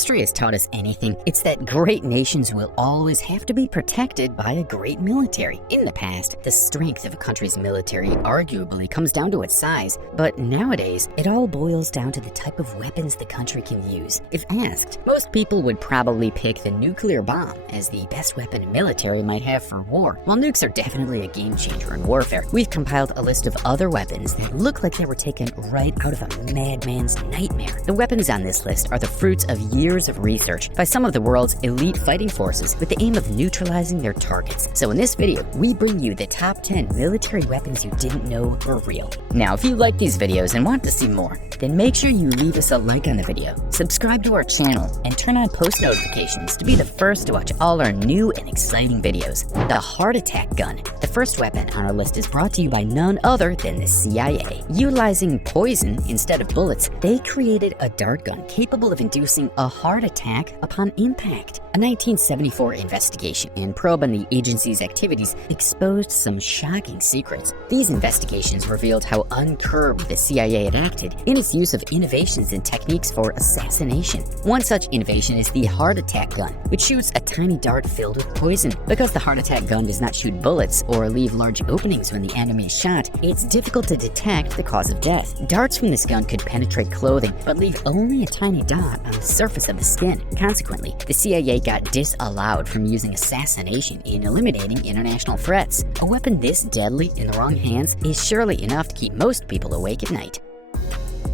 history has taught us anything, it's that great nations will always have to be protected by a great military. In the past, the strength of a country's military arguably comes down to its size, but nowadays, it all boils down to the type of weapons the country can use. If asked, most people would probably pick the nuclear bomb as the best weapon a military might have for war. While nukes are definitely a game changer in warfare, we've compiled a list of other weapons that look like they were taken right out of a madman's nightmare. The weapons on this list are the fruits of years of research by some of the world's elite fighting forces with the aim of neutralizing their targets. So in this video, we bring you the top 10 military weapons you didn't know were real. Now, if you like these videos and want to see more, then make sure you leave us a like on the video, subscribe to our channel, and turn on post notifications to be the first to watch all our new and exciting videos. The heart attack gun. The first weapon on our list is brought to you by none other than the CIA. Utilizing poison instead of bullets, they created a dart gun capable of inducing a heart attack upon impact. A 1974 investigation and probe on the agency's activities exposed some shocking secrets. These investigations revealed how uncurbed the CIA had acted in its use of innovations and techniques for assassination. One such innovation is the heart attack gun, which shoots a tiny dart filled with poison. Because the heart attack gun does not shoot bullets or leave large openings when the enemy is shot, it's difficult to detect the cause of death. Darts from this gun could penetrate clothing, but leave only a tiny dot on the surface of the skin. Consequently, the CIA got disallowed from using assassination in eliminating international threats. A weapon this deadly in the wrong hands is surely enough to keep most people awake at night.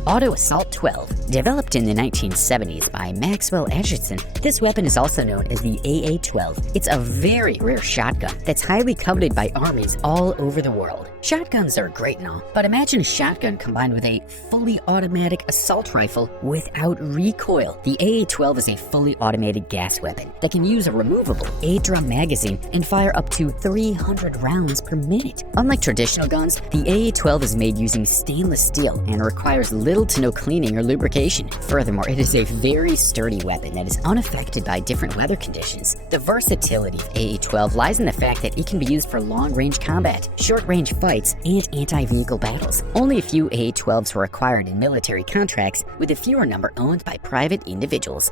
Auto Assault 12. Developed in the 1970s by Maxwell Atchison, this weapon is also known as the AA-12. It's a very rare shotgun that's highly coveted by armies all over the world. Shotguns are great and all, but imagine a shotgun combined with a fully automatic assault rifle without recoil. The AA-12 is a fully automated gas weapon that can use a removable 8-drum magazine and fire up to 300 rounds per minute. Unlike traditional guns, the AA-12 is made using stainless steel and requires little to no cleaning or lubrication. Furthermore, it is a very sturdy weapon that is unaffected by different weather conditions. The versatility of AA-12 lies in the fact that it can be used for long-range combat, short-range fights, and anti-vehicle battles. Only a few AA-12s were acquired in military contracts, with a fewer number owned by private individuals.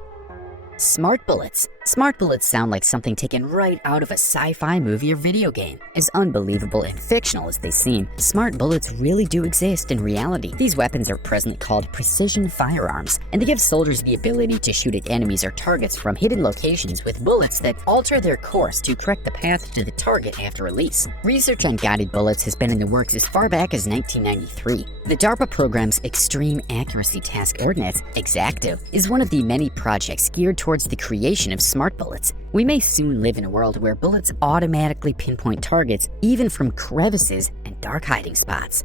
Smart bullets. Smart bullets sound like something taken right out of a sci-fi movie or video game. As unbelievable and fictional as they seem, smart bullets really do exist in reality. These weapons are presently called precision firearms, and they give soldiers the ability to shoot at enemies or targets from hidden locations with bullets that alter their course to correct the path to the target after release. Research on guided bullets has been in the works as far back as 1993. The DARPA program's Extreme Accuracy Task Ordnance, Exacto, is one of the many projects geared towards the creation of smart bullets. We may soon live in a world where bullets automatically pinpoint targets, even from crevices and dark hiding spots.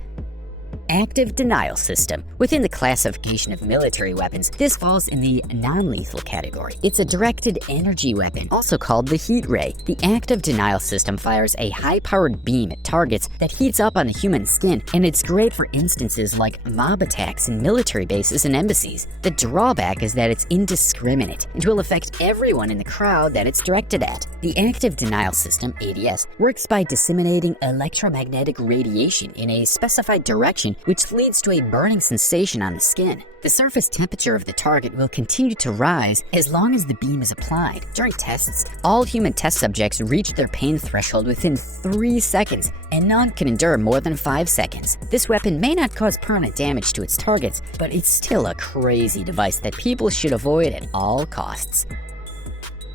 Active denial system. Within the classification of military weapons, this falls in the non-lethal category. It's a directed energy weapon, also called the heat ray. The active denial system fires a high-powered beam at targets that heats up on the human skin, and it's great for instances like mob attacks in military bases and embassies. The drawback is that it's indiscriminate and will affect everyone in the crowd that it's directed at. The active denial system, ADS, works by disseminating electromagnetic radiation in a specified direction, which leads to a burning sensation on the skin. The surface temperature of the target will continue to rise as long as the beam is applied. During tests, all human test subjects reached their pain threshold within 3 seconds, and none can endure more than 5 seconds. This weapon may not cause permanent damage to its targets, but it's still a crazy device that people should avoid at all costs.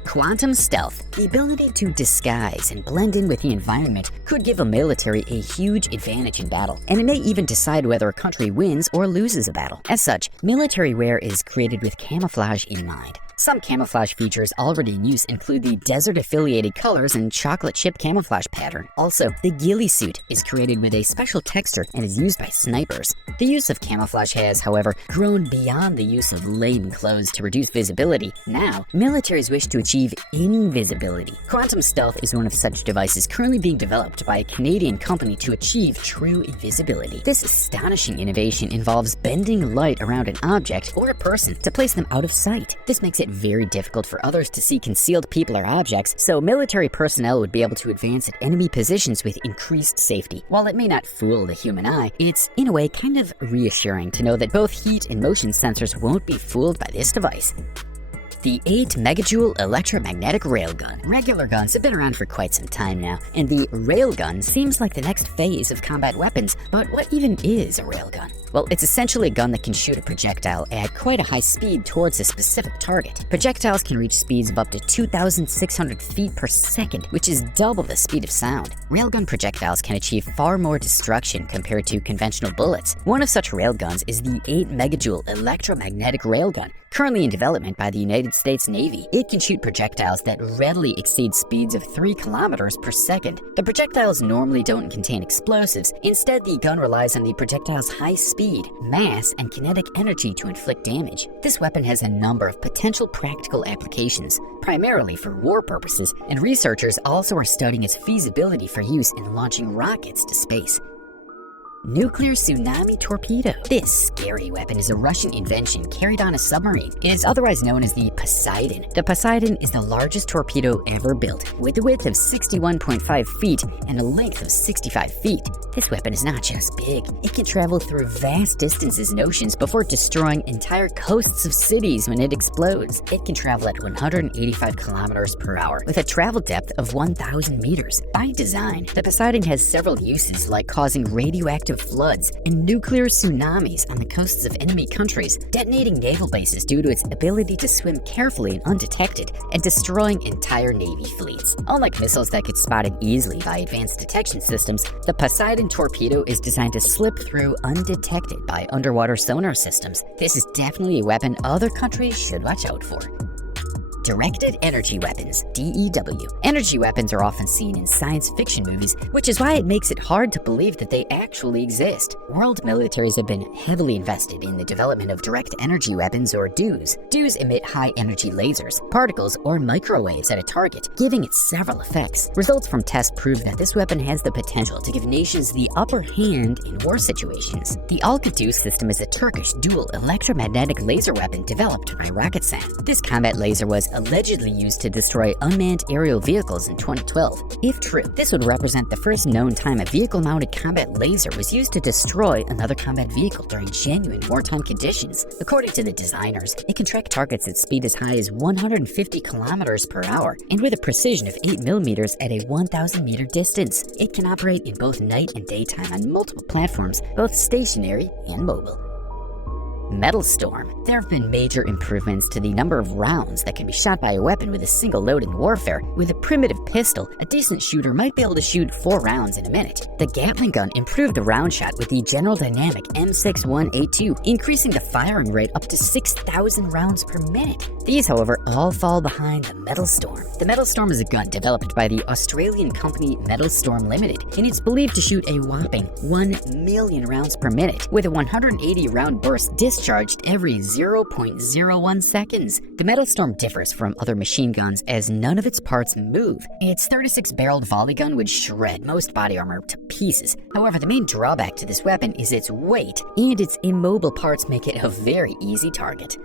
Quantum stealth. The ability to disguise and blend in with the environment could give a military a huge advantage in battle, and it may even decide whether a country wins or loses a battle. As such, military wear is created with camouflage in mind. Some camouflage features already in use include the desert-affiliated colors and chocolate chip camouflage pattern. Also, the ghillie suit is created with a special texture and is used by snipers. The use of camouflage has, however, grown beyond the use of lame clothes to reduce visibility. Now, militaries wish to achieve invisibility. Quantum stealth is one of such devices currently being developed by a Canadian company to achieve true invisibility. This astonishing innovation involves bending light around an object or a person to place them out of sight. This makes it very difficult for others to see concealed people or objects, so military personnel would be able to advance at enemy positions with increased safety. While it may not fool the human eye, it's in a way kind of reassuring to know that both heat and motion sensors won't be fooled by this device. The 8 megajoule electromagnetic railgun. Regular guns have been around for quite some time now, and the railgun seems like the next phase of combat weapons. But what even is a railgun? Well, it's essentially a gun that can shoot a projectile at quite a high speed towards a specific target. Projectiles can reach speeds of up to 2,600 feet per second, which is double the speed of sound. Railgun projectiles can achieve far more destruction compared to conventional bullets. One of such railguns is the 8 megajoule electromagnetic railgun. Currently in development by the United States Navy, it can shoot projectiles that readily exceed speeds of 3 kilometers per second. The projectiles normally don't contain explosives. Instead, the gun relies on the projectile's high speed, mass, and kinetic energy to inflict damage. This weapon has a number of potential practical applications, primarily for war purposes, and researchers also are studying its feasibility for use in launching rockets to space. Nuclear tsunami torpedo. This scary weapon is a Russian invention carried on a submarine. It is otherwise known as the Poseidon. The Poseidon is the largest torpedo ever built, with a width of 61.5 feet and a length of 65 feet. This weapon is not just big, it can travel through vast distances in oceans before destroying entire coasts of cities when it explodes. It can travel at 185 kilometers per hour, with a travel depth of 1,000 meters. By design, the Poseidon has several uses, like causing radioactive floods and nuclear tsunamis on the coasts of enemy countries, detonating naval bases due to its ability to swim carefully and undetected, and destroying entire Navy fleets. Unlike missiles that get spotted easily by advanced detection systems, the Poseidon torpedo is designed to slip through undetected by underwater sonar systems. This is definitely a weapon other countries should watch out for. Directed energy weapons, DEW. Energy weapons are often seen in science fiction movies, which is why it makes it hard to believe that they actually exist. World militaries have been heavily invested in the development of direct energy weapons, or DEWs. DEWs emit high-energy lasers, particles, or microwaves at a target, giving it several effects. Results from tests prove that this weapon has the potential to give nations the upper hand in war situations. The Alka-2 system is a Turkish dual electromagnetic laser weapon developed by Roketsan. This combat laser was allegedly used to destroy unmanned aerial vehicles in 2012. If true, this would represent the first known time a vehicle-mounted combat laser was used to destroy another combat vehicle during genuine wartime conditions. According to the designers, it can track targets at speed as high as 150 kilometers per hour, and with a precision of 8 millimeters at a 1,000-meter distance. It can operate in both night and daytime on multiple platforms, both stationary and mobile. Metal Storm. There have been major improvements to the number of rounds that can be shot by a weapon with a single load in warfare. With a primitive pistol, a decent shooter might be able to shoot 4 rounds in a minute. The Gatling gun improved the round shot with the General Dynamic M61A2, increasing the firing rate up to 6,000 rounds per minute. These, however, all fall behind the Metal Storm. The Metal Storm is a gun developed by the Australian company Metal Storm Limited, and it's believed to shoot a whopping 1 million rounds per minute, with a 180 round burst discharged every 0.01 seconds. The Metal Storm differs from other machine guns as none of its parts move. Its 36-barreled volley gun would shred most body armor to pieces. However, the main drawback to this weapon is its weight, and its immobile parts make it a very easy target.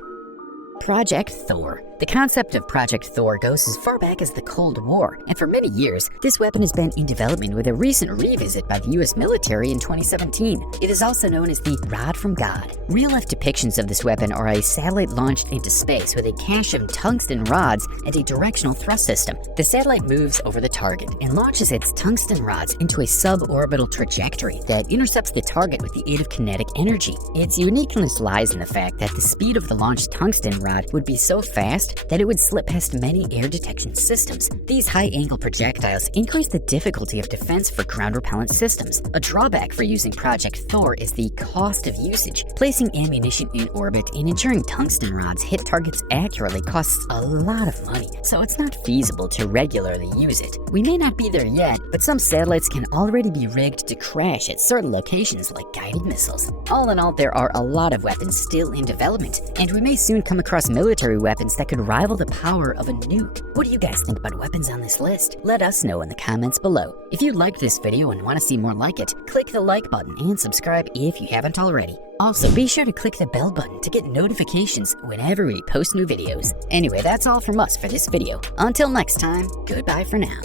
Project Thor. The concept of Project Thor goes as far back as the Cold War, and for many years, this weapon has been in development with a recent revisit by the US military in 2017. It is also known as the Rod from God. Real-life depictions of this weapon are a satellite launched into space with a cache of tungsten rods and a directional thrust system. The satellite moves over the target and launches its tungsten rods into a suborbital trajectory that intercepts the target with the aid of kinetic energy. Its uniqueness lies in the fact that the speed of the launched tungsten rod would be so fast that it would slip past many air detection systems. These high-angle projectiles increase the difficulty of defense for ground-repellent systems. A drawback for using Project Thor is the cost of usage. Placing ammunition in orbit and ensuring tungsten rods hit targets accurately costs a lot of money, so it's not feasible to regularly use it. We may not be there yet, but some satellites can already be rigged to crash at certain locations like guided missiles. All in all, there are a lot of weapons still in development, and we may soon come across military weapons that could rival the power of a nuke. What do you guys think about weapons on this list? Let us know in the comments below. If you liked this video and want to see more like it, click the like button and subscribe if you haven't already. Also, be sure to click the bell button to get notifications whenever we post new videos. Anyway, that's all from us for this video. Until next time, goodbye for now.